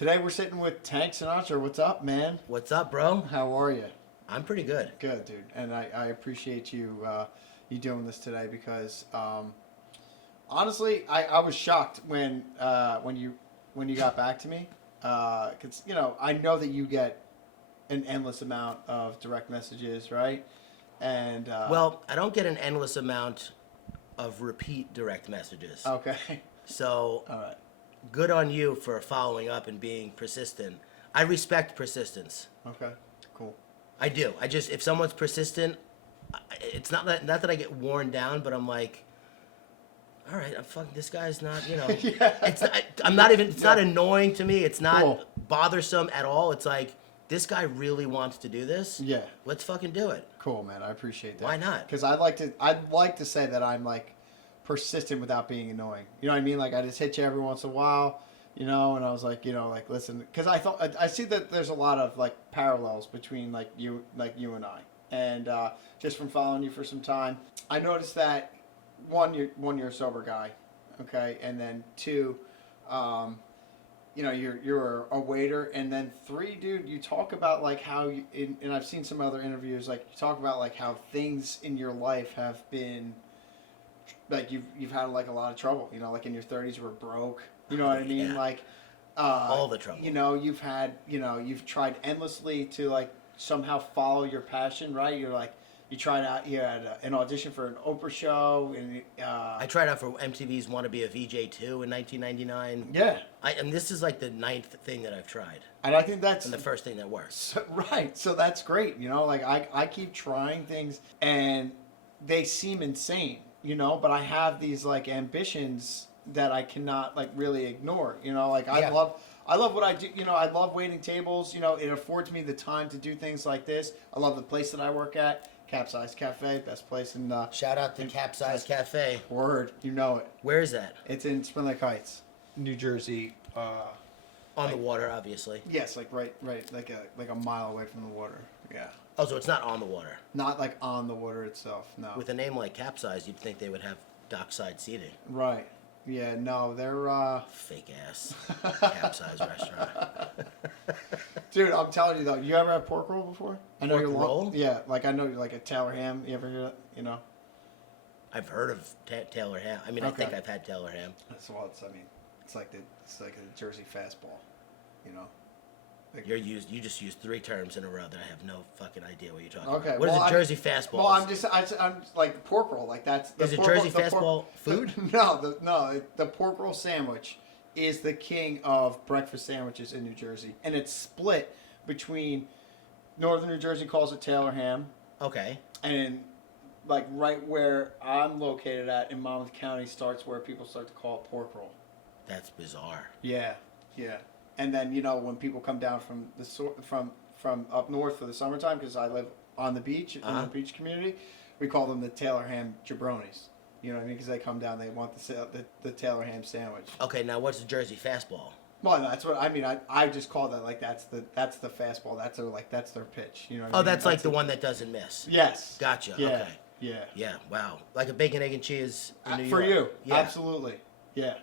Today we're sitting with Tank Sinatra. What's up, man? What's up, bro? How are you? I'm pretty good. Good, dude. And I appreciate you you doing this today because honestly, I was shocked when you got back to me because I know that you get an endless amount of direct messages, right? And Well, I don't get an endless amount of repeat direct messages. okay, So, all right, good on you for following up and being persistent. I respect persistence. okay, cool. I do. If someone's persistent, it's not that I get worn down, but I'm like, all right, this guy's not, Yeah. It's not annoying to me. It's not Cool. bothersome at all. It's like, this guy really wants to do this. Yeah. Let's fucking do it. Cool, man. I appreciate that. Why not? Because I'd like to say that I'm like persistent without being annoying. You know what I mean? Like I just hit you every once in a while, and I was like, listen, because I see that there's a lot of like parallels between you and I, and just from following you for some time, I noticed that you're a sober guy, okay, and then two, you're a waiter, and then three, dude, you talk about like how and I've seen some other interviews, like you talk about like how things in your life have been, like you've had like a lot of trouble, like in your 30s you were broke, you know what I mean, Yeah. like All the trouble. you've had, you've tried endlessly to like somehow follow your passion, right? You're like, you had an audition for an Oprah show, and I tried out for MTV's Want to Be a VJ 2 in 1999. yeah, And this is like the 9th thing that I've tried, and I think that's and the first thing that works. right. So that's great, like I keep trying things, and they seem insane, but I have these like ambitions that I cannot like really ignore, like Yeah. I love what I do, I love waiting tables, it affords me the time to do things like this. I love the place that I work at. Capsize Cafe, best place in Shout out to Capsize Cafe. Word, you know it. Where is that? It's in Spring Lake Heights, New Jersey. On the water, obviously. Yes, like right, like a mile away from the water. Yeah, Oh, so it's not on the water. not like on the water itself. No. With a name like Capsize, you'd think they would have dockside seating. Right. Yeah. No, they're. Fake ass Capsize restaurant. Dude, I'm telling you though, you ever had pork roll before? I know Pork you're roll? Yeah, like I know like a Taylor ham. You ever hear that? I've heard of Taylor ham. I mean, Okay. I think I've had Taylor ham. It's it's like a Jersey fastball. Like, You just used 3 terms in a row that I have no fucking idea what you're talking Okay, about. What well, is a Jersey fastball? Well, I'm just like pork roll. Like that's the Is it pork Jersey roll- the fastball food? The pork roll sandwich is the king of breakfast sandwiches in New Jersey, and it's split between Northern New Jersey calls it Taylor ham, Okay. and like right where I'm located at in Monmouth County starts where people start to call it pork roll. That's bizarre. Yeah, yeah. And then when people come down from from up north for the summertime, because I live on the beach in the beach community, we call them the Taylor ham jabronis. You know what I mean? Because they come down, they want the Taylor ham sandwich. Okay, now what's a Jersey fastball? Well, that's what I mean. I just call that like that's the fastball. That's their pitch. You know what I Oh, mean? that's like the one that doesn't miss. Yes. Gotcha. Yeah. Okay. Yeah. Yeah. Wow. Like a bacon, egg, and cheese in New For York. you, Yeah. absolutely. Yeah.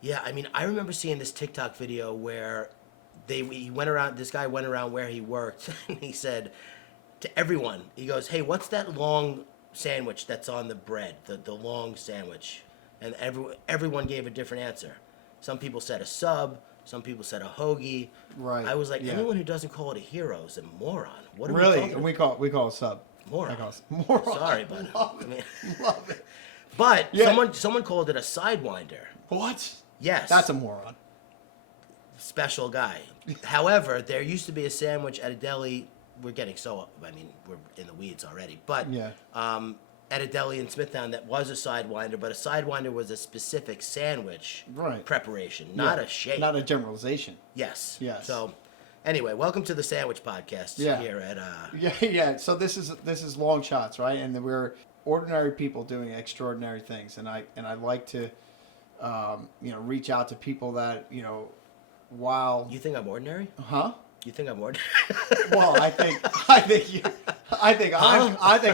Yeah. I mean, I remember seeing this TikTok video where this guy went around where he worked, and he said to everyone, he goes, "Hey, what's that long sandwich that's on the bread? The long sandwich?" And everyone gave a different answer. Some people said a sub. Some people said a hoagie. Right. I was like, yeah. anyone who doesn't call it a hero is a moron. What are Really? we talking And we call it sub. Moron. I call it moron. Sorry, bud. Love I it. mean, Love it. but Yeah. someone called it a sidewinder. What? Yes. That's a moron. Special guy. However, there used to be a sandwich at a deli. We're in the weeds already. But Yeah. at a deli in Smithtown that was a sidewinder, but a sidewinder was a specific sandwich Right. preparation, not Yeah. a shape. Not a generalization. Yes. Yes. So, anyway, welcome to the Sandwich Podcast Yeah. here at. Yeah. So this is long shots, right? And we're ordinary people doing extraordinary things, and I like to, reach out to people that while You think I'm ordinary? huh. You think I'm ordinary? Well, I think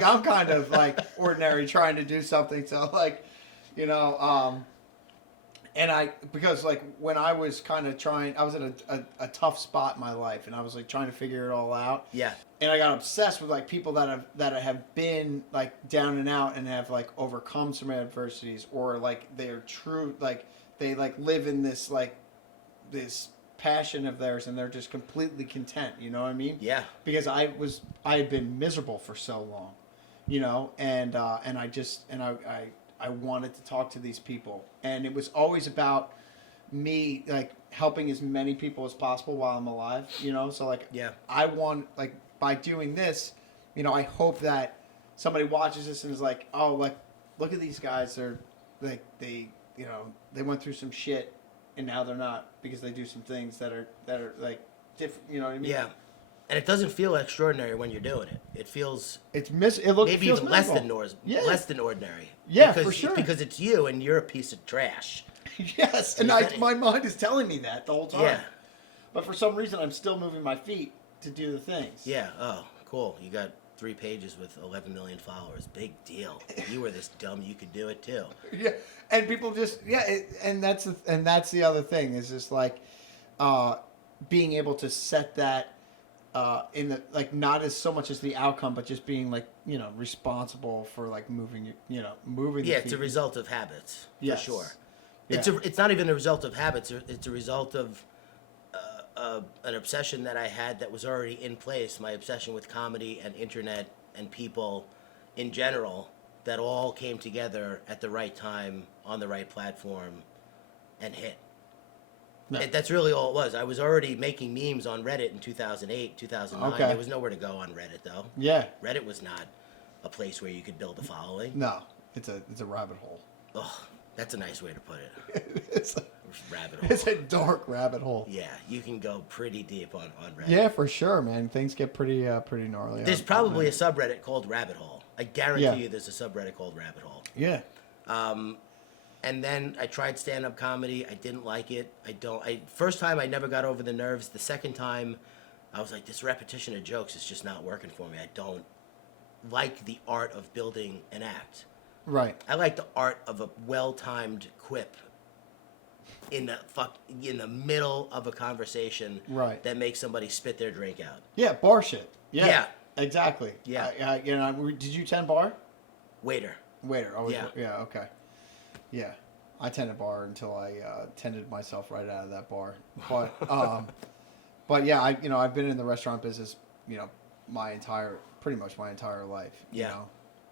I'm kind of like ordinary trying to do something. So like, because like when I was kind of trying, I was in a tough spot in my life, and I was like trying to figure it all out. Yeah. And I got obsessed with like people that have been like down and out and have like overcome some adversities, or like they're true, like they like live in this passion of theirs, and they're just completely content. You know what I mean? Yeah. Because I had been miserable for so long, and I wanted to talk to these people, and it was always about me like helping as many people as possible while I'm alive. So like Yeah. I want like by doing this, I hope that somebody watches this and is like, oh, like look at these guys, they're like they went through some shit, and now they're not, because they do some things that are like different. You know what I mean? Yeah. And it doesn't feel extraordinary when you're doing it. It feels It maybe feels even less miserable. than less than ordinary. Yeah, because, for sure. Because it's you, and you're a piece of trash. Yes, and my mind is telling me that the whole time. Yeah. But for some reason, I'm still moving my feet to do the things. Yeah. Oh, cool. You got 3 pages with 11 million followers. Big deal. If you were this dumb, you could do it too. Yeah, and people just and that's the other thing, is just like being able to set that in the like, not as so much as the outcome, but just being like responsible for like moving moving. Yeah, the it's a feet. result of habits, Yes. for sure. Yeah. It's not even a result of habits. It's a result of an obsession that I had that was already in place. My obsession with comedy and internet and people in general, that all came together at the right time on the right platform and hit. No. That's really all it was. I was already making memes on Reddit in 2008, 2009. Okay. There was nowhere to go on Reddit, though. Yeah. Reddit was not a place where you could build a following. No, it's a rabbit hole. Oh, that's a nice way to put it. it's Rabbit hole. a dark rabbit hole. Yeah, you can go pretty deep on Reddit. Yeah, for sure, man. Things get pretty gnarly. There's on probably a Reddit. subreddit called Rabbit Hole. I guarantee Yeah. you there's a subreddit called Rabbit Hole. Yeah. And then I tried stand-up comedy. I didn't like it. First time I never got over the nerves. The second time, I was like, this repetition of jokes is just not working for me. I don't like the art of building an act. Right. I like the art of a well-timed quip in the middle of a conversation, Right. that makes somebody spit their drink out. Yeah, bar shit. Yeah. Yeah. Exactly. Yeah. Did you tend bar? Waiter. Waiter. Always. Yeah. Yeah. Okay. Yeah. I tended bar until I tended myself right out of that bar. But but yeah, I've been in the restaurant business, pretty much my entire life. Yeah.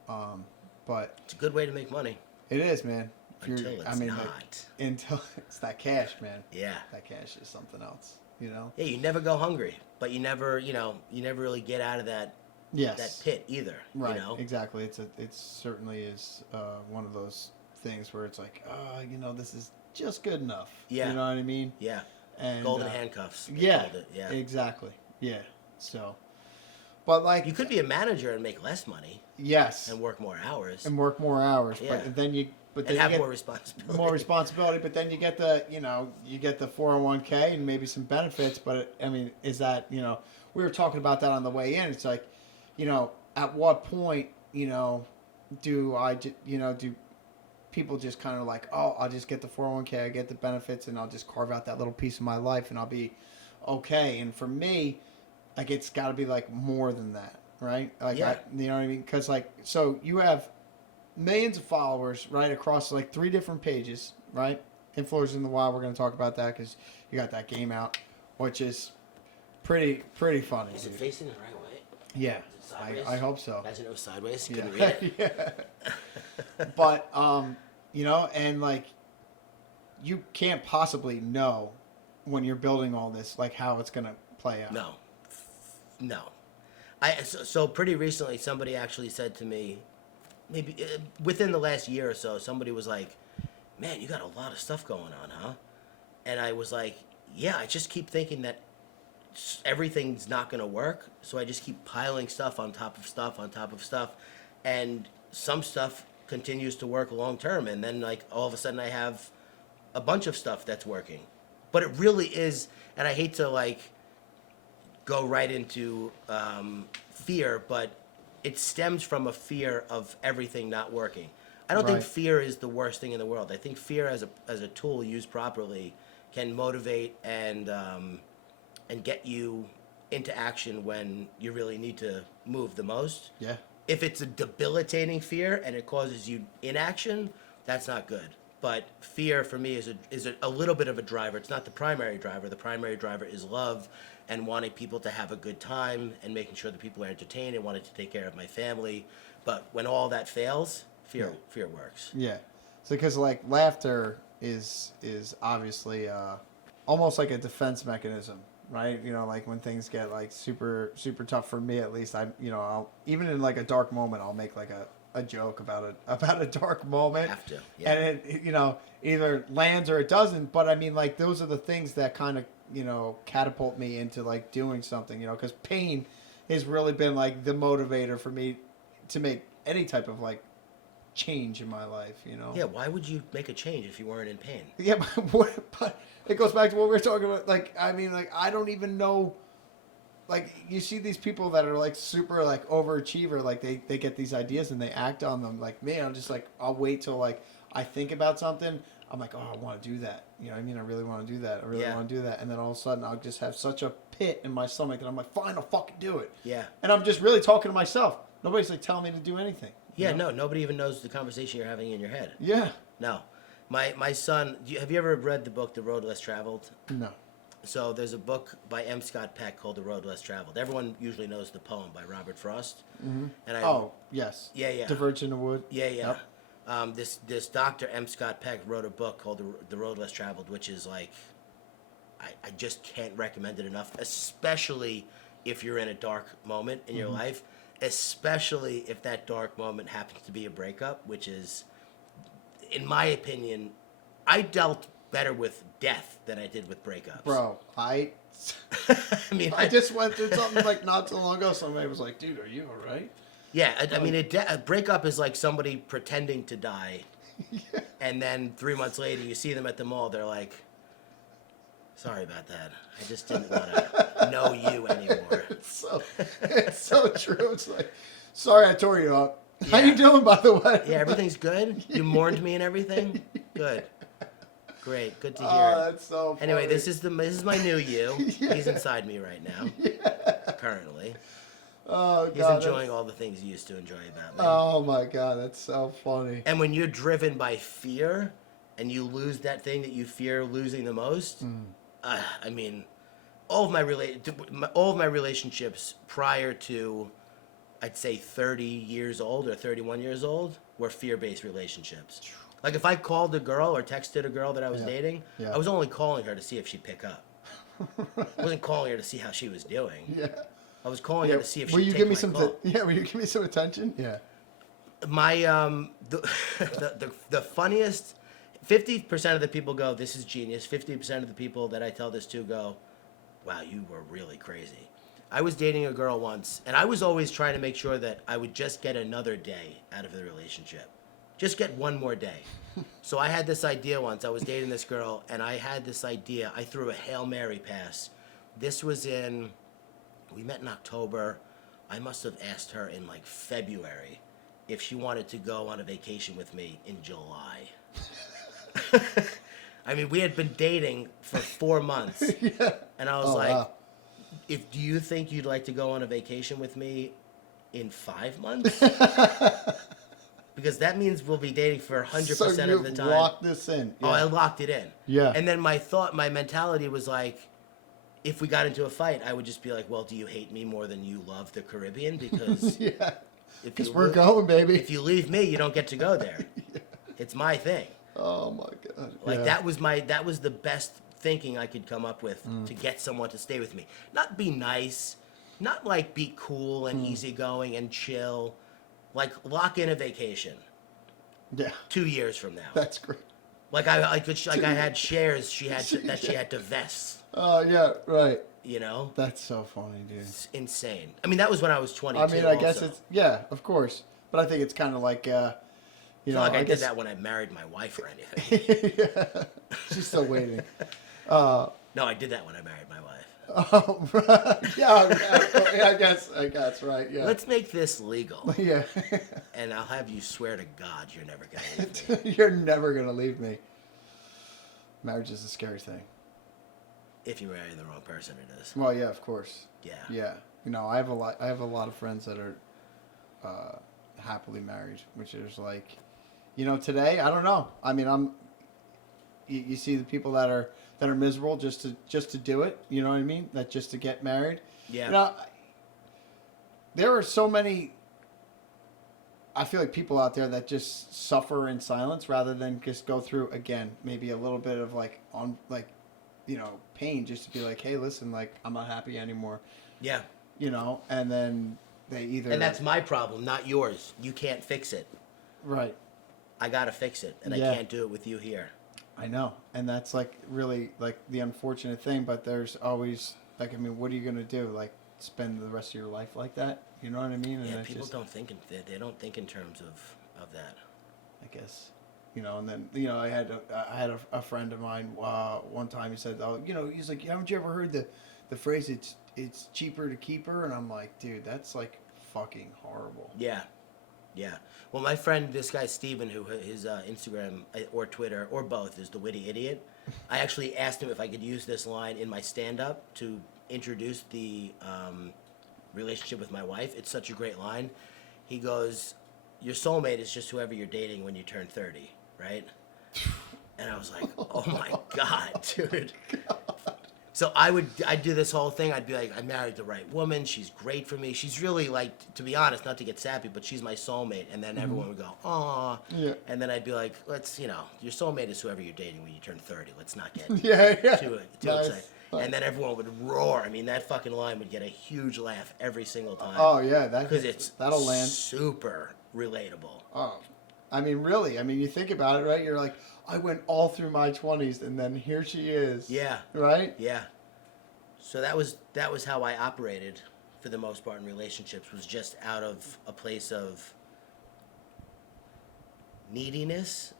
But It's a good way to make money. it is, man. Until it's not. Until it's that cash, man. Yeah. That cash is something else. Yeah, you never go hungry, but you never really get out of that Yes. that pit either. Right. You know? Exactly. It certainly is one of those things where it's like, this is just good enough. Yeah. You know what I mean? Yeah. And Golden handcuffs. they Yeah. called it. Yeah. Exactly. Yeah. So, but like You could be a manager and make less money yes, and work more hours and work more hours, Yeah. but then you and have get more responsibility. more responsibility, but then you get the 401k and maybe some benefits, but is that, we were talking about that on the way in. It's like, at what point, do people just kind of like, oh, I'll just get the 401k, I get the benefits, and I'll just carve out that little piece of my life and I'll be okay. And for me, like, it's got to be like more than that, right? Like, Yeah. you know what I mean? Because like, so you have millions of followers, right, across like 3 different pages, right? Influencers in the Wild, we're going to talk about that because you got that game out, which is pretty funny. Is it dude. facing the right way? Yeah, Is it sideways? I hope so. Imagine it was sideways. You Yeah. couldn't read it. Yeah. But and like, you can't possibly know when you're building all this, like, how it's gonna play out. No. So pretty recently, somebody actually said to me, maybe within the last year or so, somebody was like, "Man, you got a lot of stuff going on, huh?" And I was like, "Yeah, I just keep thinking that everything's not going to work, so I just keep piling stuff on top of stuff on top of stuff, and some stuff continues to work long term, and then like all of a sudden I have a bunch of stuff that's working." But it really is, and I hate to like go right into fear, but it stems from a fear of everything not working. I don't think Right. fear is the worst thing in the world. I think fear as a tool used properly can motivate and get you into action when you really need to move the most. Yeah. If it's a debilitating fear and it causes you inaction, that's not good. But fear for me is a little bit of a driver. It's not the primary driver. The primary driver is love and wanting people to have a good time and making sure that people are entertained and wanting to take care of my family. But when all that fails, fear works. Yeah. So because like laughter is obviously almost like a defense mechanism, right? You know, like when things get like super tough for me, at least I'll even in like a dark moment, I'll make like a joke about a dark moment. Have to, yeah. And it either lands or it doesn't. But I mean, like those are the things that kind of catapult me into like doing something. Because pain has really been like the motivator for me to make any type of like change in my life. Yeah, why would you make a change if you weren't in pain? Yeah, but it goes back to what we were talking about. Like, I mean, like I don't even know. Like you see these people that are like super like overachiever, like they get these ideas and they act on them. Like me, I'm just like I'll wait till like I think about something. I'm like, oh, I want to do that. You know what I mean? I really want to do that. I really want to do that. And then all of a sudden I'll just have such a pit in my stomach that I'm like, fine, I'll fucking do it. Yeah. And I'm just really talking to myself. Nobody's like telling me to do anything. Yeah, no, nobody even knows the conversation you're having in your head. Yeah. No. My son, have you ever read the book The Road Less Traveled? No. So there's a book by M. Scott Peck called The Road Less Traveled. Everyone usually knows the poem by Robert Frost. Mm-hmm. And yes. Yeah. Diverge in the Wood. Yeah. Yep. This doctor, M. Scott Peck, wrote a book called The Road Less Traveled, which is like, I just can't recommend it enough, especially if you're in a dark moment in your life, especially if that dark moment happens to be a breakup, which is, in my opinion, I dealt better with death than I did with breakups. Bro, I mean, I just went through something like not too long ago. Somebody was like, dude, are you all right? Yeah, I mean, a breakup is like somebody pretending to die, and then 3 months later you see them at the mall, they're like, sorry about that. I just didn't want to know you anymore. It's so true. It's like, sorry I tore you up. How you doing, by the way? Yeah, everything's good? You mourned me and everything? Good. Great. Good to hear. Oh, that's so funny. Anyway, this is my new you. Yeah. He's inside me right now. Yeah. Currently. Oh, God. He's enjoying all the things he used to enjoy about me. Oh, my God. That's so funny. And when you're driven by fear and you lose that thing that you fear losing the most, I mean, all of my relationships prior to, I'd say 30 years old or 31 years old were fear-based relationships. Like if I called a girl or texted a girl that I was dating, I was only calling her to see if she'd pick up. I wasn't calling her to see how she was doing. Yeah. I was calling her to see if she'd will you take give me my some call. will you give me some attention? Yeah. My the funniest 50% of the people go, this is genius. 50% of the people that I tell this to go, wow, you were really crazy. I was dating a girl once, and I was always trying to make sure that I would just get another day out of the relationship. Just get one more day. So I had this idea once. I was dating this girl, and I had this idea. I threw a Hail Mary pass. This was we met in October. I must have asked her in like February if she wanted to go on a vacation with me in July. I mean, we had been dating for 4 months. Yeah. And I was wow. Do you think you'd like to go on a vacation with me in 5 months? Because that means we'll be dating for 100% of the time. So you locked this in. Yeah. Oh, I locked it in. Yeah. And then my mentality was like, if we got into a fight, I would just be like, well, do you hate me more than you love the Caribbean? Because yeah. Because we're going, baby. If you leave me, you don't get to go there. Yeah. It's my thing. Oh my God. Like that was the best thinking I could come up with to get someone to stay with me. Not be nice, not like be cool and easygoing and chill. Like lock in a vacation. Yeah. 2 years from now. That's great. Like I had shares she had to vest. Oh yeah, right. You know? That's so funny, dude. It's insane. I mean, that was when I was 22. I mean, I guess it's of course. But I think it's kind of like you know, like I did that when I married my wife or anything. Yeah. She's still waiting. No, I did that when I married my wife. Oh, yeah, I guess, right, yeah. Let's make this legal. Yeah. And I'll have you swear to God you're never going to leave me. You're never going to leave me. Marriage is a scary thing. If you marry the wrong person, it is. Well, yeah, of course. Yeah. Yeah. You know, I have a lot of friends that are happily married, which is like, you know, today, I don't know. I mean, you see the people that are miserable just to do it, you know what I mean? That just to get married. Yeah. You know, there are so many, I feel like, people out there that just suffer in silence rather than just go through, again, maybe a little bit of pain, just to be like, hey, listen, like, I'm not happy anymore. Yeah. You know, and then they either... And that's my problem, not yours. You can't fix it. Right. I gotta fix it, and Yeah. I can't do it with you here. I know, and that's like really like the unfortunate thing. But there's always like, I mean, what are you gonna do? Like, spend the rest of your life like that? You know what I mean? And Yeah, it's people just, don't think they don't think in terms of that. I guess, you know. And then I had a friend of mine one time. He said, oh, he's like, haven't you ever heard the phrase it's cheaper to keep her? And I'm like, dude, that's like fucking horrible. Yeah. Yeah. Well, my friend, this guy Steven, who his Instagram or Twitter or both is the Witty Idiot. I actually asked him if I could use this line in my stand-up to introduce the relationship with my wife. It's such a great line. He goes, "Your soulmate is just whoever you're dating when you turn 30, right?" And I was like, "Oh my God, dude." So I'd do this whole thing. I'd be like, I married the right woman. She's great for me. She's really, like, to be honest, not to get sappy, but she's my soulmate. And then everyone would go, aw. Yeah. And then I'd be like, your soulmate is whoever you're dating when you turn 30. Let's not get Yeah. too Nice. excited. And then everyone would roar. I mean, that fucking line would get a huge laugh every single time. Oh yeah, because that'll land. super relatable. Oh, I mean, really. I mean, you think about it, right? You're like, I went all through my 20s, and then here she is. Yeah. Right? Yeah. So that was how I operated for the most part in relationships, was just out of a place of neediness.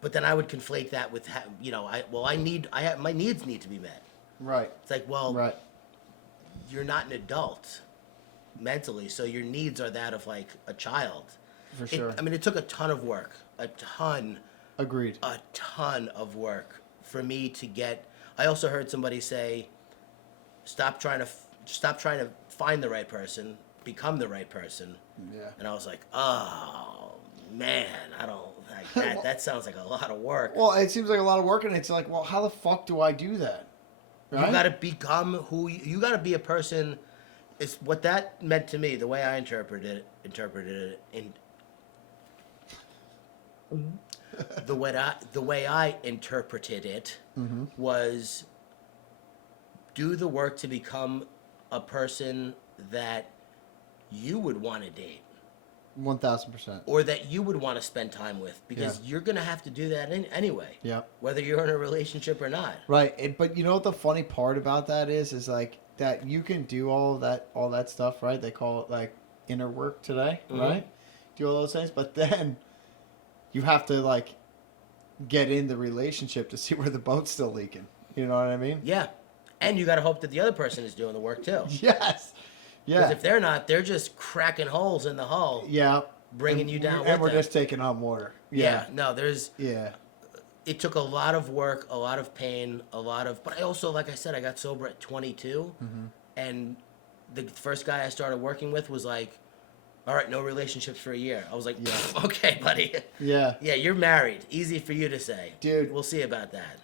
But then I would conflate that with, my needs need to be met. Right. It's like, well, Right. you're not an adult mentally, so your needs are that of like a child. For sure. It took a ton of work, Agreed. a ton of work for me to get. I also heard somebody say, stop trying to find the right person, become the right person. Yeah. And I was like, oh man, I don't like that. That sounds like a lot of work. Well, it seems like a lot of work, and it's like, well, how the fuck do I do that? Right? You got to become who you got to be a person. Is what that meant to me. The way I interpreted it in the way I interpreted it was do the work to become a person that you would want to date. 1,000%. Or that you would want to spend time with, because you're going to have to do that anyway. Yeah. Whether you're in a relationship or not. Right. But you know what the funny part about that is like that you can do all that stuff, right? They call it like inner work today, right? Do all those things, but then you have to like get in the relationship to see where the boat's still leaking. You know what I mean? Yeah. And you got to hope that the other person is doing the work too. Yes. Yeah. Because if they're not, they're just cracking holes in the hull. Yeah. Bringing you down with and we're them. just taking on water. Yeah. No, there's. Yeah. It took a lot of work, a lot of pain, but I also, like I said, I got sober at 22, and the first guy I started working with was like, all right, no relationships for a year. I was like, okay, buddy. Yeah. Yeah, you're married. Easy for you to say. Dude. We'll see about that.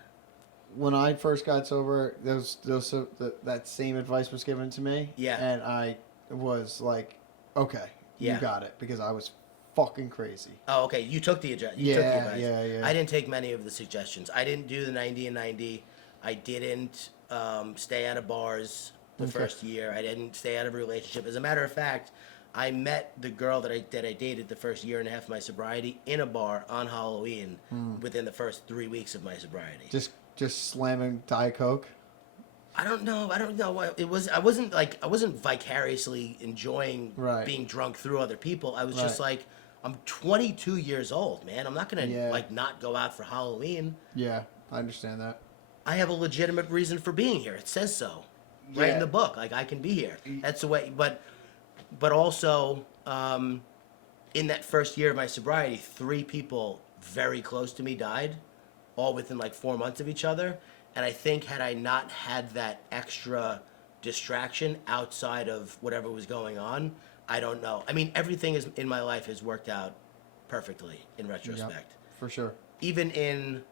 When I first got sober, that same advice was given to me. Yeah. And I was like, okay, you got it, because I was fucking crazy. Oh, okay. You took the advice. Yeah. I didn't take many of the suggestions. I didn't do the 90 and 90. I didn't stay out of bars the first year. I didn't stay out of a relationship. As a matter of fact, I met the girl that I dated the first year and a half of my sobriety in a bar on Halloween within the first 3 weeks of my sobriety. Just slamming Diet Coke. I don't know. It was. I wasn't vicariously enjoying being drunk through other people. I was just like, I'm 22 years old, man. I'm not gonna like not go out for Halloween. Yeah, I understand that. I have a legitimate reason for being here. It says so. Right Yeah. in the book, like I can be here. That's the way. But also, in that first year of my sobriety, 3 people very close to me died, all within like 4 months of each other. And I think had I not had that extra distraction outside of whatever was going on, I don't know. I mean, everything is in my life has worked out perfectly in retrospect. Yep, for sure. Even in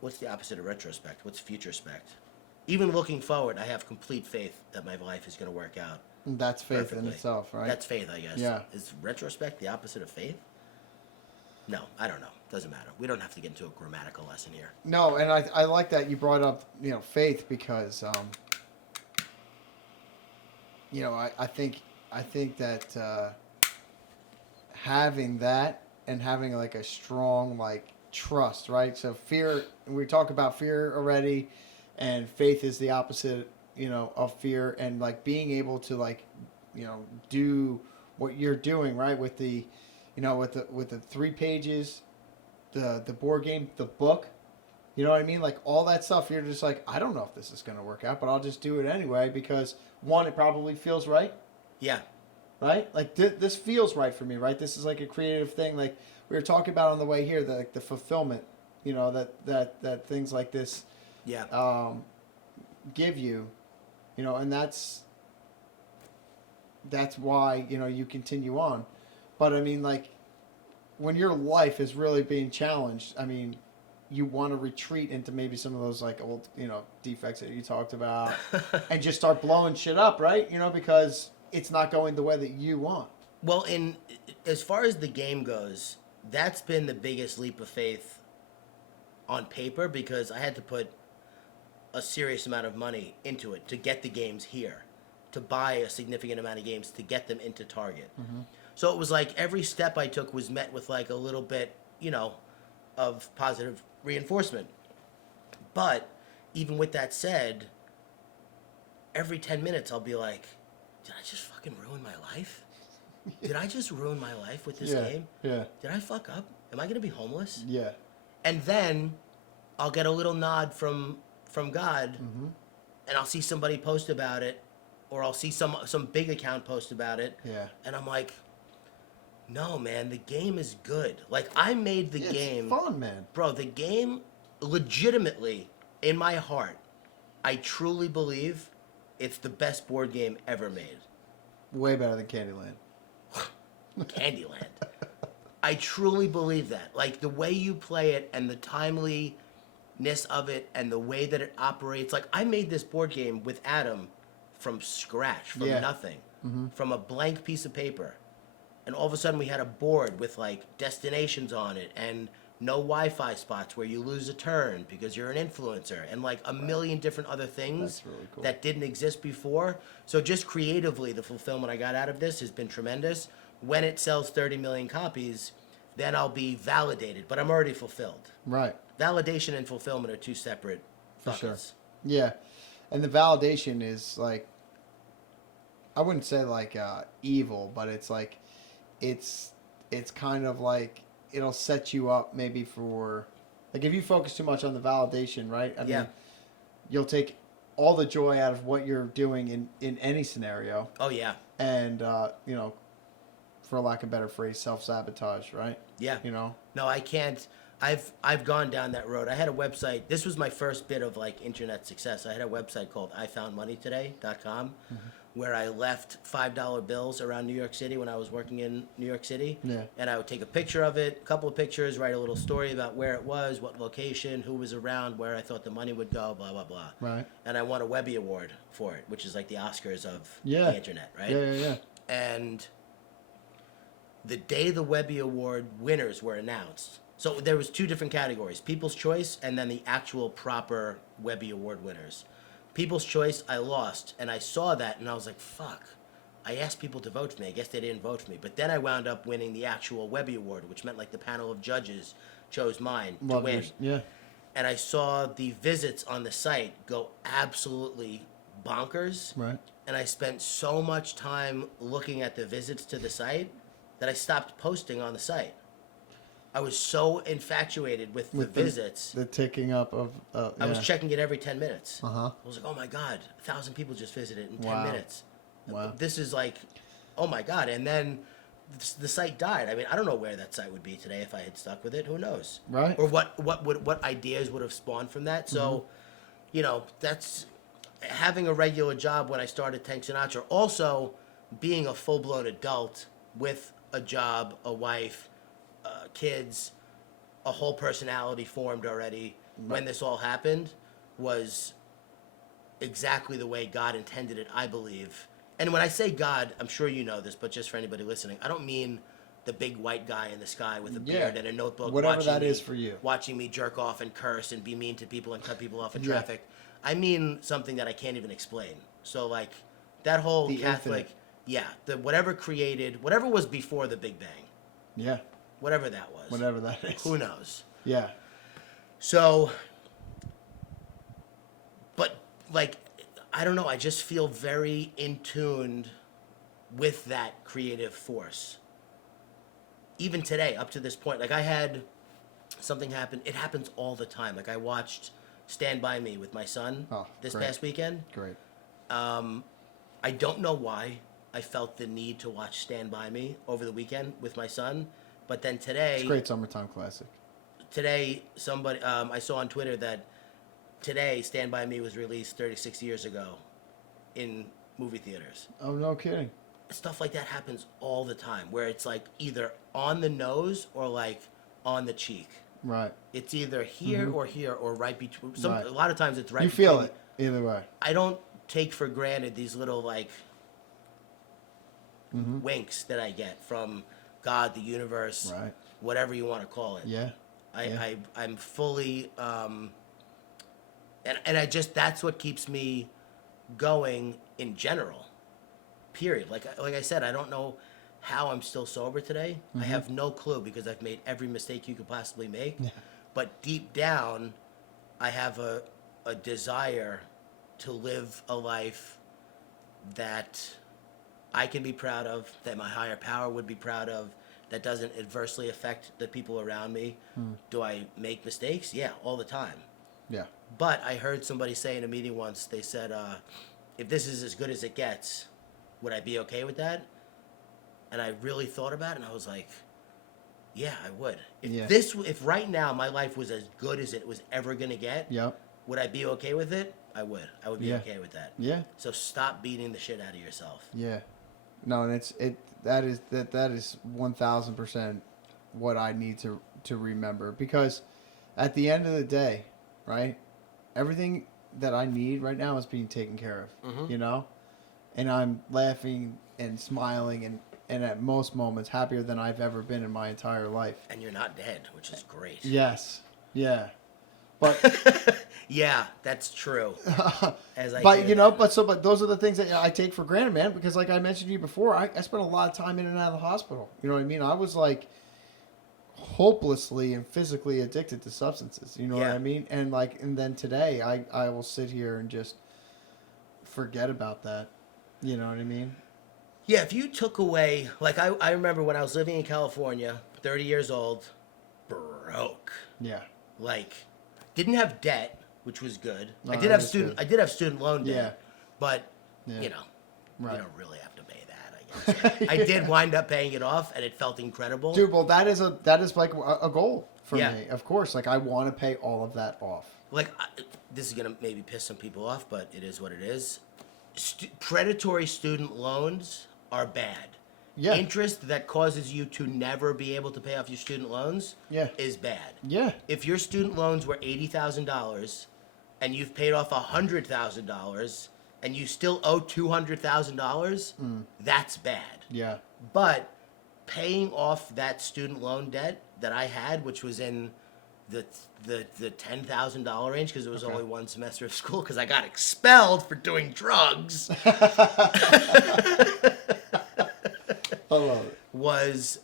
what's the opposite of retrospect? What's futurespect? Even looking forward, I have complete faith that my life is going to work out. And that's faith in Perfectly. itself, right? That's faith, I guess. Yeah. Is retrospect the opposite of faith? No, I don't know. Doesn't matter. We don't have to get into a grammatical lesson here. No, and I like that you brought up, faith because, I think that having that and having like a strong like trust, right? So fear, we talk about fear already, and faith is the opposite, of fear, and like being able to like, do what you're doing, right? With the, with the 3 pages, the board game, the book, you know what I mean? Like all that stuff, you're just like, I don't know if this is going to work out, but I'll just do it anyway because one, it probably feels right. Yeah. Right? Like this feels right for me, right? This is like a creative thing. Like we were talking about on the way here, the fulfillment, that things like this, Yeah. give you, and that's why, you continue on. But I mean, like when your life is really being challenged, I mean, you want to retreat into maybe some of those like old, defects that you talked about and just start blowing shit up, right? Because it's not going the way that you want. Well, as far as the game goes, that's been the biggest leap of faith on paper because I had to put a serious amount of money into it to get the games here, to buy a significant amount of games to get them into Target. Mm-hmm. So it was like every step I took was met with like a little bit, of positive reinforcement. But even with that said, every 10 minutes I'll be like, did I just fucking ruin my life? Did I just ruin my life with this game? Yeah. Did I fuck up? Am I going to be homeless? Yeah. And then I'll get a little nod from God, Mm-hmm. and I'll see somebody post about it, or I'll see some big account post about it. Yeah. And I'm like, no, man, the game is good. Like, I made the game. It's fun, man. Bro, the game, legitimately, in my heart, I truly believe it's the best board game ever made. Way better than Candyland. Candyland. I truly believe that. Like, the way you play it and the timeliness of it and the way that it operates. Like, I made this board game with Adam from scratch, from nothing, from a blank piece of paper. And all of a sudden we had a board with, like, destinations on it and no Wi-Fi spots where you lose a turn because you're an influencer and, like, a million different other things really cool. that didn't exist before. So just creatively, the fulfillment I got out of this has been tremendous. When it sells 30 million copies, then I'll be validated, but I'm already fulfilled. Right. Validation and fulfillment are 2 separate buckets. Sure. Yeah. And the validation is, like, I wouldn't say, like, evil, but it's, like, it's kind of like it'll set you up maybe for, like, if you focus too much on the validation, right? I mean, you'll take all the joy out of what you're doing in any scenario. Oh, yeah. And, for lack of a better phrase, self-sabotage, right? Yeah. No, I can't. I've gone down that road. I had a website. This was my first bit of, like, internet success. I had a website called ifoundmoneytoday.com where I left $5 bills around New York City when I was working in New York City. Yeah. And I would take a picture of it, a couple of pictures, write a little story about where it was, what location, who was around, where I thought the money would go, blah, blah, blah. Right. And I won a Webby award for it, which is like the Oscars of Yeah. the internet, right? Yeah. And the day the Webby Award winners were announced, so there was 2 different categories, People's Choice and then the actual proper Webby Award winners. People's Choice, I lost, and I saw that, and I was like, fuck. I asked people to vote for me. I guess they didn't vote for me. But then I wound up winning the actual Webby Award, which meant, like, the panel of judges chose mine to win. Yeah. And I saw the visits on the site go absolutely bonkers. Right. And I spent so much time looking at the visits to the site that I stopped posting on the site. I was so infatuated with the visits. The ticking up of. I was checking it every 10 minutes. Uh-huh. I was like, oh my God, 1,000 people just visited in 10 Wow. minutes. Wow. This is like, oh my God. And then the site died. I mean, I don't know where that site would be today if I had stuck with it. Who knows? Right. Or what ideas would have spawned from that. So, you know, that's having a regular job when I started Tank Sinatra. Also, being a full-blown adult with a job, a wife, kids, a whole personality formed already when this all happened was exactly the way God intended it, I believe. And when I say God, I'm sure you know this, but just for anybody listening, I don't mean the big white guy in the sky with a beard and a notebook. Whatever that is for you. Watching me jerk off and curse and be mean to people and cut people off in traffic. I mean something that I can't even explain. So, like, that whole The Catholic... infinite. whatever was before the Big Bang. Yeah. Whatever that was. Whatever that is. Who knows? Yeah. So, but, like, I don't know. I just feel very in tuned with that creative force. Even today, up to this point, like, I had something happen. It happens all the time. Like, I watched Stand By Me with my son this past weekend. Great. I don't know why I felt the need to watch Stand By Me over the weekend with my son. But then today... It's a great summertime classic. Today, somebody... I saw on Twitter that today, Stand By Me was released 36 years ago in movie theaters. Oh, no kidding. Stuff like that happens all the time, where it's like either on the nose or like on the cheek. Right. It's either here or right between... Right. A lot of times it's right You between... feel it either way. I don't take for granted these little, like, winks that I get from God, the universe, whatever you want to call it. Yeah. I'm fully, and I just, that's what keeps me going in general, period. Like I said, I don't know how I'm still sober today. I have no clue because I've made every mistake you could possibly make. Yeah. But deep down, I have a desire to live a life that I can be proud of, that my higher power would be proud of, that doesn't adversely affect the people around me. Do I make mistakes? Yeah, all the time. Yeah. But I heard somebody say in a meeting once, they said, if this is as good as it gets, would I be okay with that? And I really thought about it, and I was like, yeah, I would. If right now my life was as good as it was ever going to get, would I be okay with it? I would. I would be okay with that. Yeah. So stop beating the shit out of yourself. Yeah. No, and that is 1,000% what I need to remember, because at the end of the day, right, everything that I need right now is being taken care of, you know, and I'm laughing and smiling and at most moments happier than I've ever been in my entire life. And you're not dead, which is great. Yes. Yeah. But yeah, that's true. But those are the things that I take for granted, man, because like I mentioned to you before, I spent a lot of time in and out of the hospital. You know what I mean? I was like hopelessly and physically addicted to substances. You know what I mean? And then today I will sit here and just forget about that. You know what I mean? Yeah, if you took away, like I remember when I was living in California, 30 years old, broke. Yeah. Like, didn't have debt, which was good. No, I did have student loan debt, but you know, you don't really have to pay that, I guess. I did wind up paying it off, and it felt incredible. Dude, well, that is like a goal for me, of course. Like, I want to pay all of that off. Like, this is gonna maybe piss some people off, but it is what it is. Predatory student loans are bad. Yeah. Interest that causes you to never be able to pay off your student loans is bad. Yeah. If your student loans were $80,000 and you've paid off $100,000 and you still owe $200,000, that's bad. Yeah. But paying off that student loan debt that I had, which was in the $10,000 range, because it was only one semester of school, because I got expelled for doing drugs. I love it. Was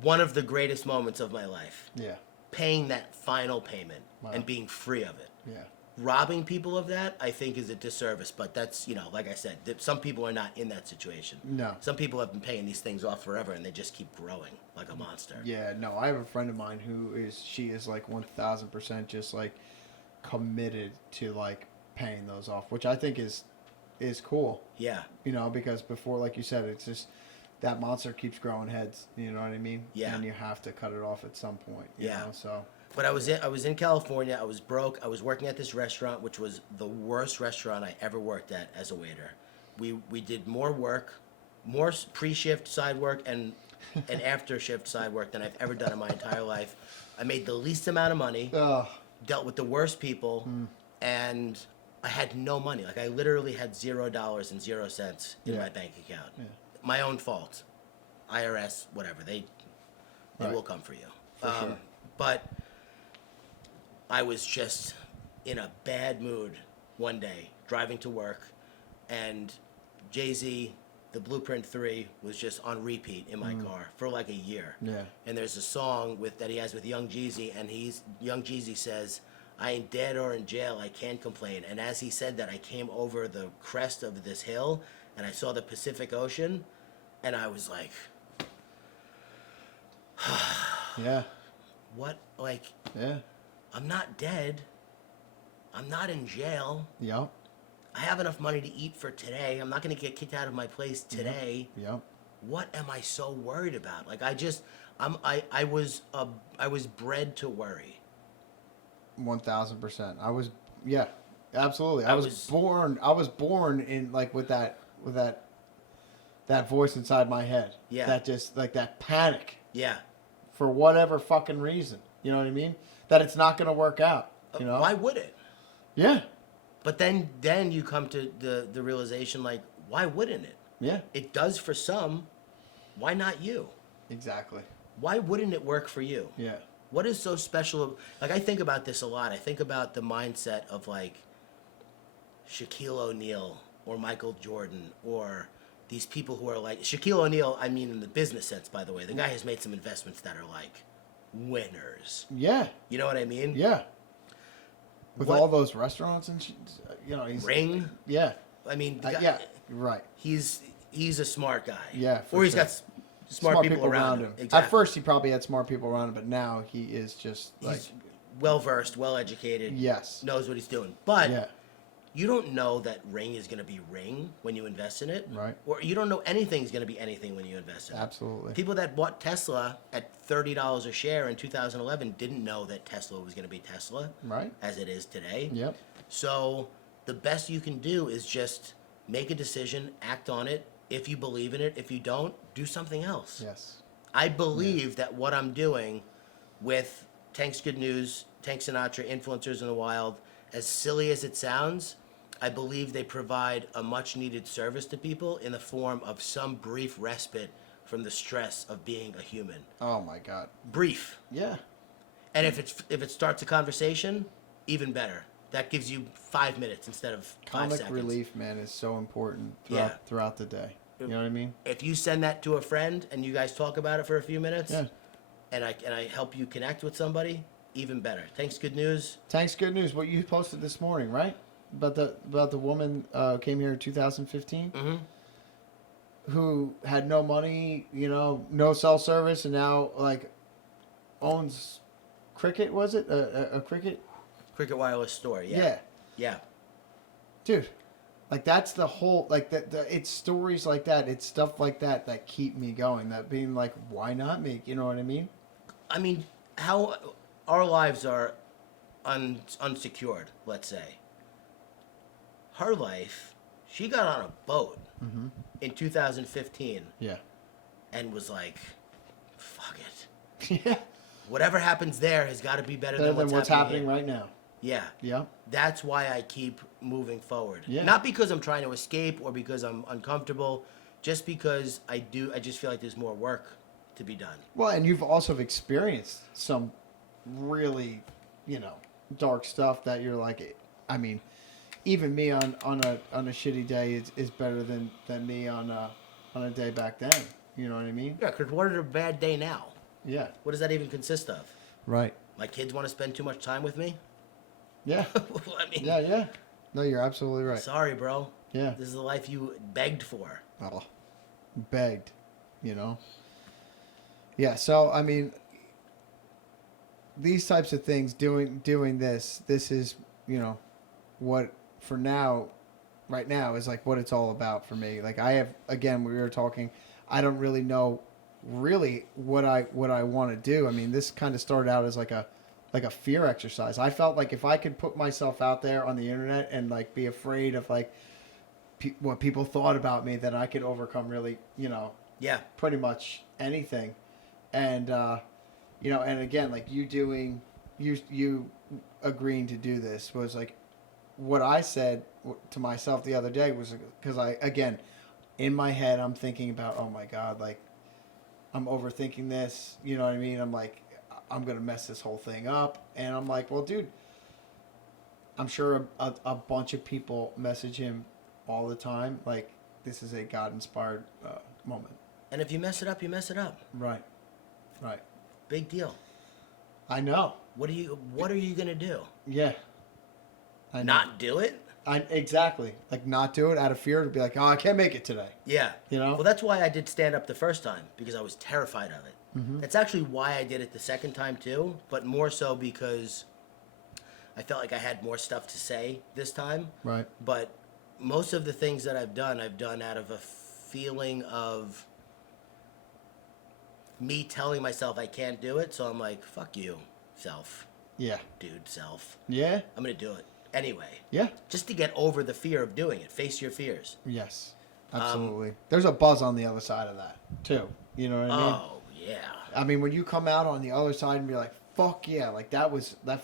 one of the greatest moments of my life. Yeah. Paying that final payment and being free of it. Yeah. robbing people of that, I think, is a disservice. But that's, like I said, some people are not in that situation. No. Some people have been paying these things off forever, and they just keep growing like a monster. Yeah, no, I have a friend of mine she is like 1,000% just like committed to like paying those off, which I think is cool. Yeah. Because before, like you said, it's just that monster keeps growing heads. You know what I mean? Yeah. And you have to cut it off at some point. You know, so. But I was in California. I was broke. I was working at this restaurant, which was the worst restaurant I ever worked at as a waiter. We did more work, more pre-shift side work and after shift side work than I've ever done in my entire life. I made the least amount of money. Dealt with the worst people, and I had no money. Like I literally had $0.00 in my bank account. Yeah. My own fault. IRS, whatever. They will come for you. For sure. But I was just in a bad mood one day, driving to work, and Jay-Z, the Blueprint 3, was just on repeat in my car for like a year. Yeah. And there's a song that he has with Young Jeezy, and Young Jeezy says, "I ain't dead or in jail, I can't complain." And as he said that, I came over the crest of this hill, and I saw the Pacific Ocean, and I was like, yeah. what, like... Yeah. I'm not dead. I'm not in jail. Yep. I have enough money to eat for today. I'm not going to get kicked out of my place today. Yep. What am I so worried about? Like I was bred to worry. 1,000%. Absolutely. I was born in like with that voice inside my head. Yeah. That just like that panic. Yeah. For whatever fucking reason. You know what I mean? That it's not going to work out. You know? Why would it? Yeah. But then you come to the realization, like, why wouldn't it? Yeah. It does for some. Why not you? Exactly. Why wouldn't it work for you? Yeah. What is so special? Like, I think about this a lot. I think about the mindset of, like, Shaquille O'Neal or Michael Jordan or these people who are like... Shaquille O'Neal, I mean in the business sense, by the way. The guy has made some investments that are, like, winners. Yeah. You know what I mean? Yeah. With all those restaurants and he's... Ring? Yeah. I mean... The guy, yeah, right. He's a smart guy. Yeah, or he's got smart people around him. Exactly. At first, he probably had smart people around him, but now he is just like... He's well-versed, well-educated. Yes. Knows what he's doing. But... Yeah. You don't know that Ring is going to be Ring when you invest in it. Right. Or you don't know anything's going to be anything when you invest in it. Absolutely. People that bought Tesla at $30 a share in 2011 didn't know that Tesla was going to be Tesla. Right. As it is today. Yep. So the best you can do is just make a decision, act on it. If you believe in it, if you don't, do something else. Yes. I believe that what I'm doing with Tank's Good News, Tank Sinatra, Influencers in the Wild, as silly as it sounds, I believe they provide a much-needed service to people in the form of some brief respite from the stress of being a human. Oh, my God. Brief. Yeah. And if it starts a conversation, even better. That gives you 5 minutes instead of 5 seconds. Comic relief, man, is so important throughout the day. You know what I mean? If you send that to a friend and you guys talk about it for a few minutes, and I help you connect with somebody, even better. Tank's Good News. Tank's Good News. What you posted this morning, right? About the woman came here in 2015, who had no money, no cell service, and now like owns Cricket. Was it a Cricket? Cricket Wireless Store. Yeah. Dude, like that's the whole like it's stories like that. It's stuff like that that keep me going. That being like, why not me? You know what I mean? I mean, how our lives are unsecured. Let's say. Her life, she got on a boat in 2015. Yeah. And was like, fuck it. Yeah. Whatever happens there has got to be better than what's happening right now. Yeah. Yeah. That's why I keep moving forward. Yeah. Not because I'm trying to escape or because I'm uncomfortable, just because I just feel like there's more work to be done. Well, and you've also experienced some really, dark stuff that you're like, I mean, even me on a shitty day is better than me on a day back then. You know what I mean? Yeah, because what is a bad day now? Yeah. What does that even consist of? Right. My kids want to spend too much time with me? Yeah. I mean, Yeah. No, you're absolutely right. sorry, bro. Yeah. This is the life you begged for. Oh, begged, you know. Yeah. So I mean, these types of things, doing this. This is, what for now, right now is like what it's all about for me. Like I have, again, we were talking. I don't really know, really what I want to do. I mean, this kind of started out as like a fear exercise. I felt like if I could put myself out there on the internet and like be afraid of like what people thought about me, that I could overcome really, Yeah. pretty much anything. And and again, like you agreeing to do this was like what I said to myself the other day was because again, in my head, I'm thinking about, oh my God, like I'm overthinking this. You know what I mean? I'm like, I'm going to mess this whole thing up. And I'm like, well, dude, I'm sure a bunch of people message him all the time. Like, this is a God-inspired moment. And if you mess it up, you mess it up. Right. Big deal. I know. What are you gonna do? Yeah. I know. Not do it? Exactly. Like, not do it out of fear to be like, oh, I can't make it today. Yeah. You know? Well, that's why I did stand up the first time, because I was terrified of it. Mm-hmm. That's actually why I did it the second time too, but more so because I felt like I had more stuff to say this time. Right. But most of the things that I've done out of a feeling of me telling myself I can't do it. So I'm like, fuck you, self. Yeah. Dude, self. Yeah. I'm going to do it anyway. Yeah. Just to get over the fear of doing it. Face your fears. Yes. Absolutely. There's a buzz on the other side of that, too. You know what I mean? Oh, yeah. I mean, when you come out on the other side and be like, fuck yeah, like that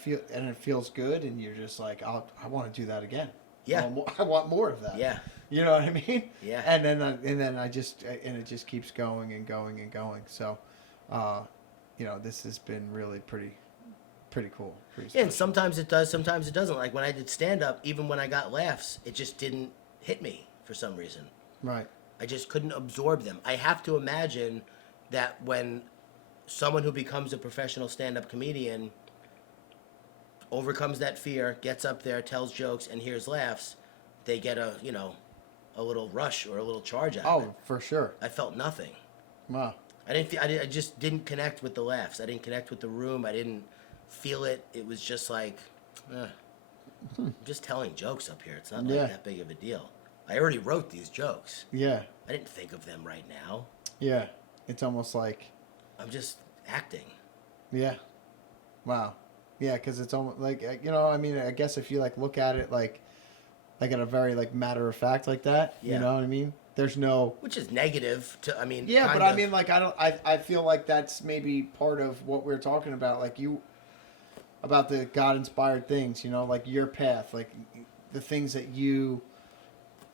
feel, and it feels good, and you're just like, I want to do that again. Yeah. I want more of that. Yeah. You know what I mean? Yeah. And then it just keeps going and going and going. So, this has been really pretty cool. Pretty Yeah, and special. sometimes it does, sometimes it doesn't. Like when I did stand up, even when I got laughs, it just didn't hit me for some reason. Right. I just couldn't absorb them. I have to imagine that when someone who becomes a professional stand-up comedian overcomes that fear, gets up there, tells jokes, and hears laughs, they get a little rush or a little charge out of it. Oh, for sure. I felt nothing. Wow. I just didn't connect with the laughs. I didn't connect with the room. I didn't feel it. It was just like, I'm just telling jokes up here. It's not like that big of a deal. I already wrote these jokes. Yeah. I didn't think of them right now. Yeah. It's almost like. I'm just acting. Yeah. Wow. Yeah, because it's almost like, I mean, I guess if you like look at it like in a very like matter of fact like that, Yeah. you know what I mean? There's no. Which is negative to, I mean. Yeah, kind but I of. mean, like I feel like that's maybe part of what we're talking about, like about the God-inspired things, like your path, like the things that you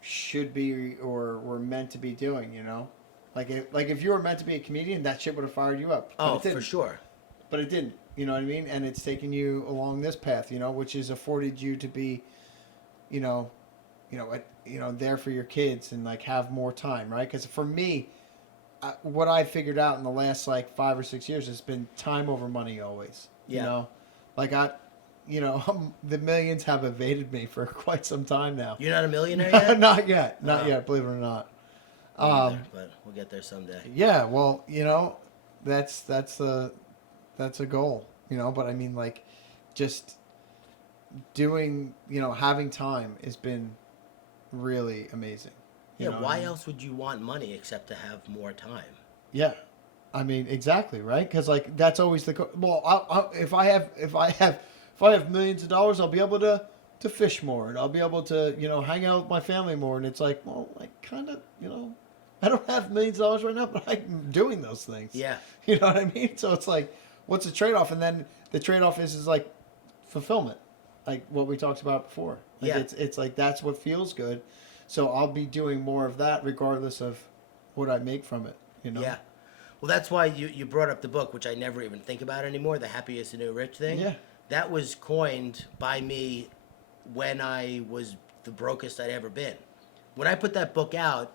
should be or were meant to be doing, Like if you were meant to be a comedian, that shit would have fired you up. But Oh, it didn't. for sure. But it didn't. You know what I mean? And it's taken you along this path, which has afforded you to be, there for your kids and like have more time, right? Because for me, what I figured out in the last like 5 or 6 years has been time over money always. Yeah. Like the millions have evaded me for quite some time now. You're not a millionaire yet? Not yet, believe it or not. But we'll get there someday. Yeah, well, that's a goal, but I mean, like, just doing, having time has been really amazing. Yeah, why else would you want money except to have more time? Yeah, I mean, exactly, right? Because like that's always the well. If I have millions of dollars, I'll be able to fish more, and I'll be able to hang out with my family more. And it's like, well, I kind of I don't have millions of dollars right now, but I'm doing those things. Yeah, you know what I mean. So it's like, what's the trade off? And then the trade off is like fulfillment, like what we talked about before. Like yeah, it's like that's what feels good. So I'll be doing more of that regardless of what I make from it. Yeah. Well, that's why you brought up the book, which I never even think about anymore, The Happiest and New Rich thing. Yeah. That was coined by me when I was the brokest I'd ever been. When I put that book out,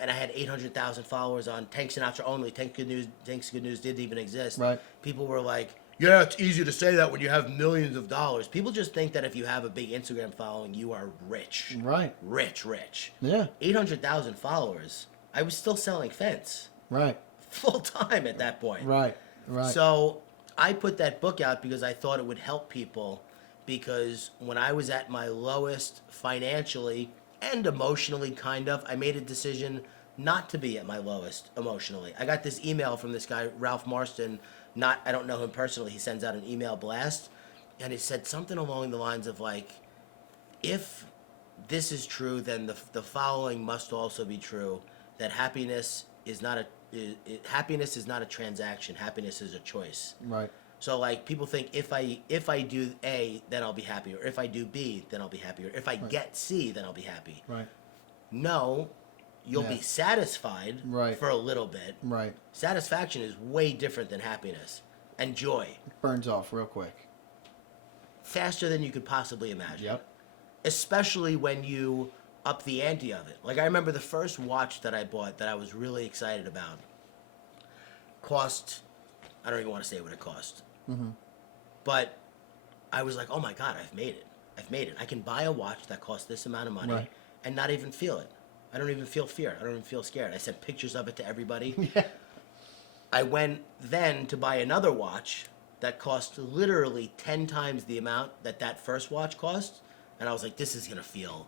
and I had 800,000 followers on Tank Sinatra only, Tank's Good News didn't even exist. Right. People were like, Yeah, it's easy to say that when you have millions of dollars. People just think that if you have a big Instagram following, you are rich. Right. Rich. Yeah. 800,000 followers. I was still selling fence. Right. Full time at that point. Right. So I put that book out because I thought it would help people, because when I was at my lowest financially and emotionally, kind of, I made a decision not to be at my lowest emotionally. I got this email from this guy, Ralph Marston. I don't know him personally. He sends out an email blast, and it said something along the lines of like, if this is true, then the following must also be true: that happiness is not a transaction. Happiness is a choice. Right. So like, people think if I do A, then I'll be happy, or if I do B, then I'll be happy, or if I get C, then I'll be happy. Right. No, you'll be satisfied for a little bit. Right. Satisfaction is way different than happiness and joy. Burns off real quick. Faster than you could possibly imagine. Yep. Especially when you up the ante of it. Like, I remember the first watch that I bought that I was really excited about cost, I don't even want to say what it cost. Mm-hmm. But I was like, oh my God, I've made it. I can buy a watch that costs this amount of money and not even feel it. I don't even feel fear. I don't even feel scared. I sent pictures of it to everybody. Yeah. I went then to buy another watch that cost literally 10 times the amount that first watch cost. And I was like, this is going to feel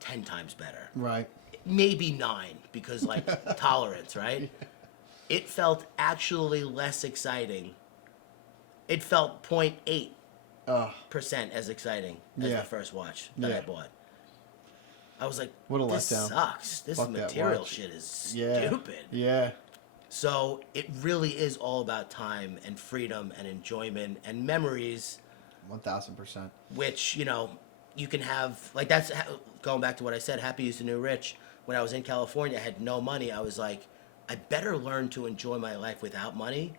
10 times better. Right. Maybe 9, because like tolerance, right? It felt actually less exciting. It felt 0.8% as exciting as the first watch that I bought. I was like, what a this letdown. Sucks. This Fuck material shit is stupid. Yeah. So it really is all about time and freedom and enjoyment and memories. 1,000%. Which, you can have, like, that's going back to what I said, happy is the new rich. When I was in California, I had no money. I was like, I better learn to enjoy my life without money,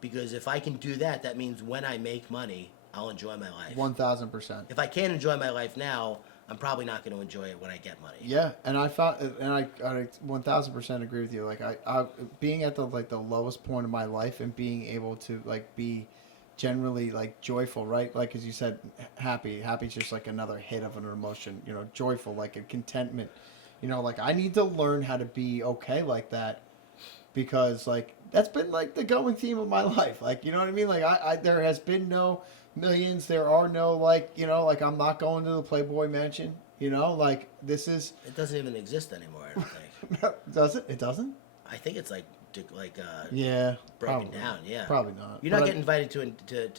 because if I can do that, that means when I make money, I'll enjoy my life. 1,000%. If I can't enjoy my life now, I'm probably not going to enjoy it when I get money. Yeah, and I 1,000% agree with you. Like, I being at the lowest point of my life and being able to like be generally like joyful, right? Like, as you said, happy is just like another hit of an emotion. Joyful, like a contentment. Like, I need to learn how to be okay like that, because like that's been like the going theme of my life. Like, you know what I mean? Like, I there has been no millions. There are no like I'm not going to the Playboy Mansion. Like, this is. It doesn't even exist anymore, I don't think. Does it? It doesn't. I think it's broken probably down. Yeah, probably not. You're not getting invited to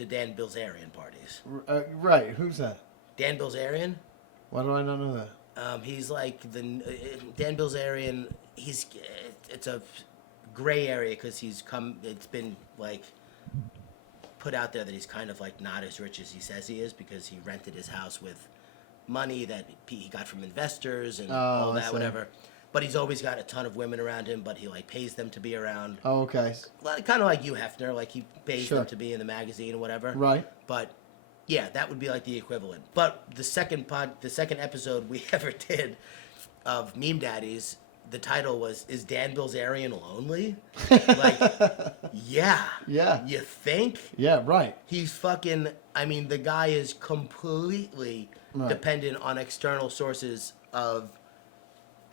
Dan Bilzerian parties. Right? Who's that? Dan Bilzerian. Why do I not know that? He's like Dan Bilzerian. It's a gray area because it's been like put out there that he's kind of like not as rich as he says he is, because he rented his house with money that he got from investors and all that, whatever. But he's always got a ton of women around him, but he like pays them to be around. Oh, okay. Kind of like you, Hefner. Like, he pays them to be in the magazine or whatever. Right. But yeah, that would be like the equivalent. But the second episode we ever did of Meme Daddies, the title was, "Is Dan Bilzerian lonely?" Like, yeah. Yeah. You think? Yeah, right. He's fucking, the guy is completely dependent on external sources of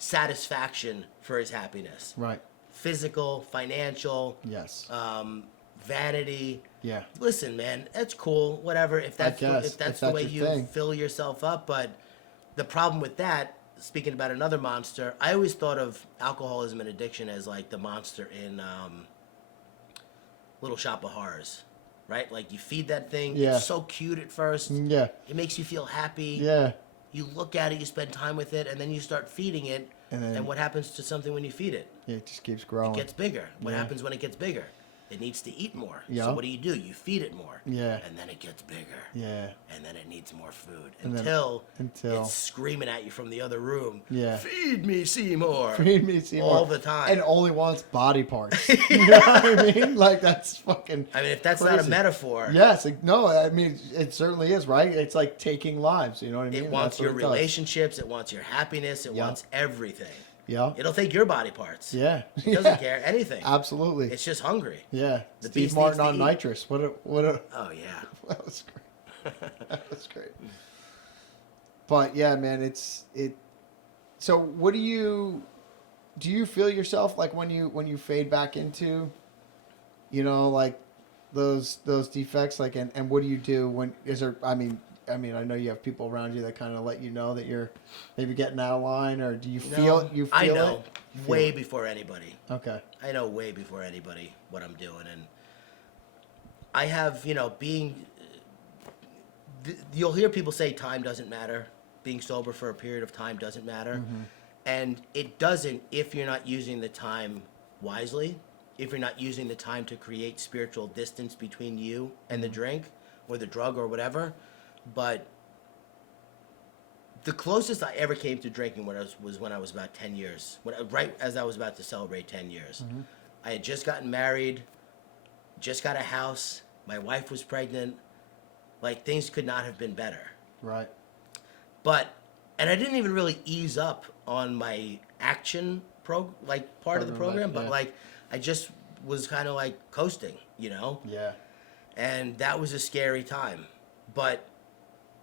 satisfaction for his happiness. Right. Physical, financial. Yes. Vanity. Yeah. Listen, man, that's cool. Whatever. If that's the way you thing. fill yourself up. But the problem with that, speaking about another monster, I always thought of alcoholism and addiction as like the monster in Little Shop of Horrors, right? Like, you feed that thing. Yeah. It's so cute at first. Yeah. It makes you feel happy. Yeah. You look at it, you spend time with it, and then you start feeding it. And what happens to something when you feed it? It just keeps growing. It gets bigger. What happens when it gets bigger? It needs to eat more. Yeah. So what do? You feed it more. Yeah. And then it gets bigger. Yeah. And then it needs more food Until it's screaming at you from the other room. Yeah. Feed me, Seymour. Feed me, Seymour. All the time. And only wants body parts. You know what I mean? Like, that's fucking if that's crazy. not a metaphor. Yes. No, it certainly is, right? It's like taking lives. You know what I mean? It wants your relationships. It wants your happiness. It wants everything. Yeah. It'll take your body parts. Yeah. It doesn't care anything. Absolutely. It's just hungry. Yeah. The Steve beast Martin needs to on eat. nitrous. What a Oh yeah. that was great. That was great. But yeah, man, it. So what do you feel yourself like when you fade back into, like those defects, like, and what do you do when is there? I know you have people around you that kind of let you know that you're maybe getting out of line, or do you feel I know it? way before anybody. Okay. I know way before anybody what I'm doing, and I have being. You'll hear people say time doesn't matter. Being sober for a period of time doesn't matter. Mm-hmm. And it doesn't if you're not using the time wisely, if you're not using the time to create spiritual distance between you and the drink or the drug or whatever. But the closest I ever came to drinking was when I was about 10 years, right as I was about to celebrate 10 years. Mm-hmm. I had just gotten married, just got a house, my wife was pregnant, like things could not have been better. Right. And I didn't even really ease up on my action part of the program, but I just was kind of like coasting, Yeah. and that was a scary time. But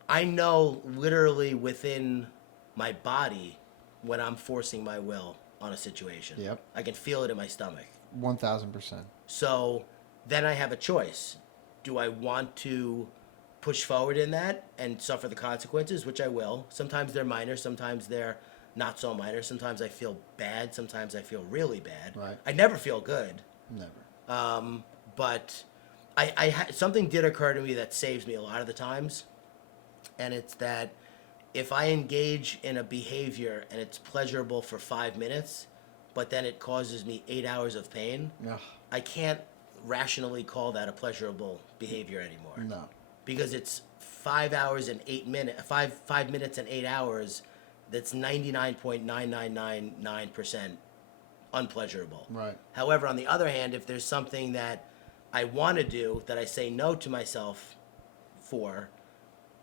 I know literally within my body when I'm forcing my will on a situation. Yep. I can feel it in my stomach. 1,000%. So then I have a choice. Do I want to push forward in that and suffer the consequences, which I will. Sometimes they're minor, sometimes they're not so minor. Sometimes I feel bad, sometimes I feel really bad. Right. I never feel good. Never. But something did occur to me that saves me a lot of the times, and it's that if I engage in a behavior and it's pleasurable for 5 minutes, but then it causes me 8 hours of pain, Ugh. I can't rationally call that a pleasurable behavior anymore. No. Because it's 5 hours and 8 minutes, 5 minutes and 8 hours. That's 99.9999% unpleasurable. Right. However, on the other hand, if there's something that I want to do that I say no to myself for,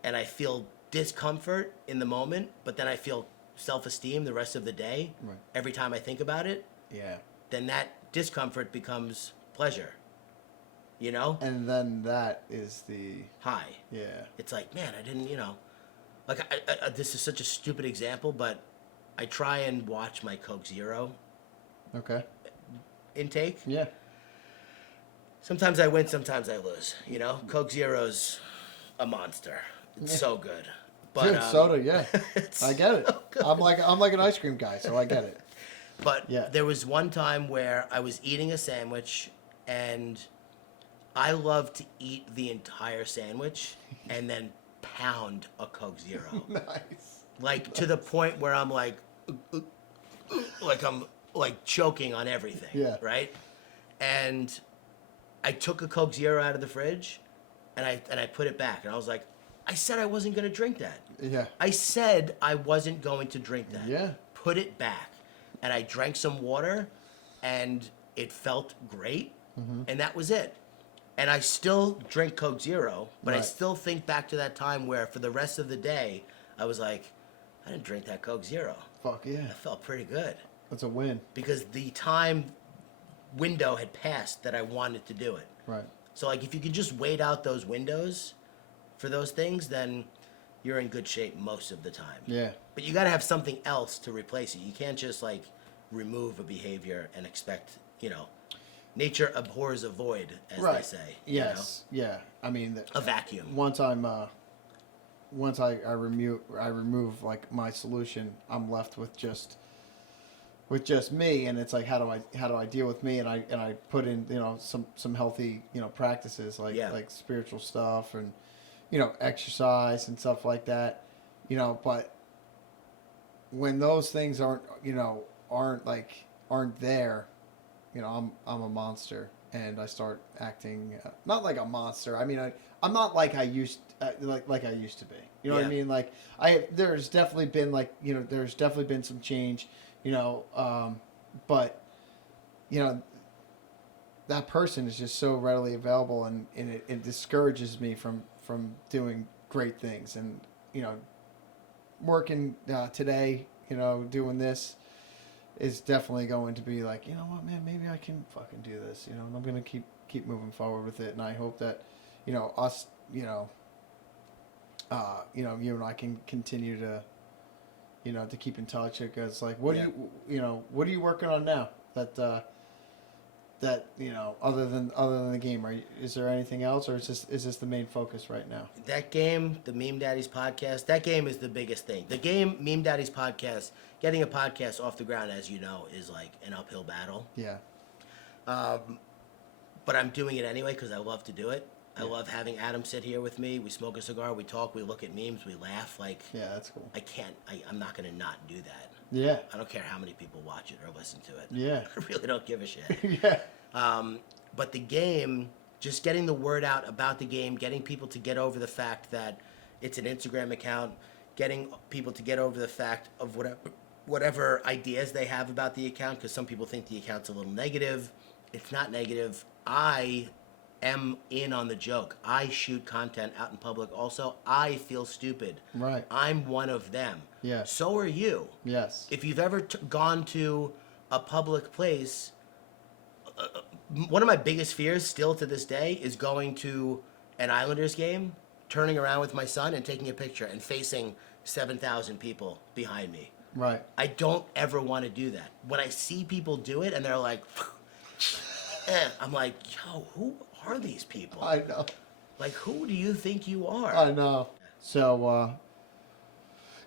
and I feel discomfort in the moment, but then I feel self-esteem the rest of the day, Right. every time I think about it, Yeah. then that discomfort becomes pleasure. And then that is the High. yeah. It's like, man, I didn't, like, I this is such a stupid example, but I try and watch my Coke Zero Okay. intake. Yeah. Sometimes I win, sometimes I lose. Coke Zero's a monster. It's so good. But Dude, soda, yeah. it's I get it. so good. I'm like an ice cream guy, so I get it. But Yeah. there was one time where I was eating a sandwich, and I love to eat the entire sandwich and then pound a Coke Zero. Nice. Like to the point where I'm like I'm like choking on everything. Yeah. Right? And I took a Coke Zero out of the fridge and I put it back, and I was like, I said I wasn't gonna drink that. Yeah. I said I wasn't going to drink that. Yeah. Put it back. And I drank some water, and it felt great, and that was it. And I still drink Coke Zero, but I Right. still think back to that time where for the rest of the day, I was like, I didn't drink that Coke Zero. Fuck yeah. That felt pretty good. That's a win. Because the time window had passed that I wanted to do it. Right. So, like, if you could just wait out those windows for those things, then you're in good shape most of the time. Yeah. But you got to have something else to replace it. You can't just, like, remove a behavior and expect, nature abhors a void, as they say. Yes. Yeah. I mean, A vacuum. once I remove like my solution, I'm left with just me, and it's like how do I deal with me, and I put in some healthy practices like spiritual stuff and exercise and stuff like that, but when those things aren't there, I'm a monster, and I start acting not like a monster. I mean, I'm not like I used like I used to be. You know what I mean? Like there's definitely been there's definitely been some change. But that person is just so readily available, and it discourages me from doing great things, and working today, doing this. is definitely going to be like, you know what, man, maybe I can fucking do this. You know, and I'm gonna keep moving forward with it, and I hope that, you know, us, you know, you and I can continue to, you know, to keep in touch. Because like, what Yeah. do you know, what are you working on now? That you know, other than the game, is there anything else, or is this the main focus right now? That game, the Meme Daddies podcast, that game is the biggest thing. The game, Meme Daddies podcast, getting a podcast off the ground, as you know, is like an uphill battle. Yeah. But I'm doing it anyway because I love to do it. I Yeah. love having Adam sit here with me. We smoke a cigar, we talk, we look at memes, we laugh. Like, Yeah, that's cool. I'm not going to not do that. Yeah. I don't care how many people watch it or listen to it. Yeah. I really don't give a shit. Yeah. But the game, just getting the word out about the game, getting people to get over the fact that it's an Instagram account, getting people to get over the fact of whatever ideas they have about the account, because some people think the account's a little negative. It's not negative. I am in on the joke. I shoot content out in public also. I feel stupid. Right. I'm one of them. Yes. So are you. Yes. If you've ever gone to a public place, one of my biggest fears still to this day is going to an Islanders game, turning around with my son and taking a picture and facing 7,000 people behind me. Right. I don't ever want to do that. When I see people do it and they're like, I'm like, yo, who are these people? I know. Like, who do you think you are? I know. So,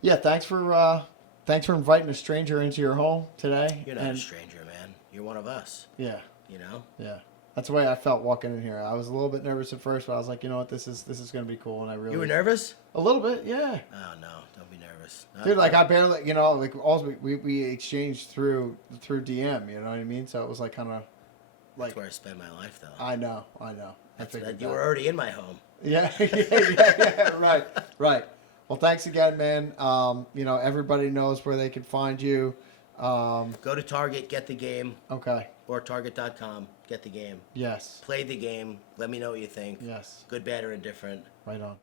yeah, thanks for inviting a stranger into your home today. You're not a stranger, man. You're one of us. Yeah. You know? Yeah. That's the way I felt walking in here. I was a little bit nervous at first, but I was like, you know what, this is going to be cool, and I really. You were nervous? A little bit, yeah. Oh no, don't be nervous. Dude, like I barely, you know, like also we exchanged through DM, you know what I mean? So it was like kind of, like. That's where I spend my life, though. I know. I That's figured that you were already in my home. Yeah, yeah, right. Well, thanks again, man. You know, everybody knows where they can find you. Go to Target, get the game, Okay. or Target.com, get the game. Yes. Play the game. Let me know what you think. Yes. Good, bad, or indifferent. Right on.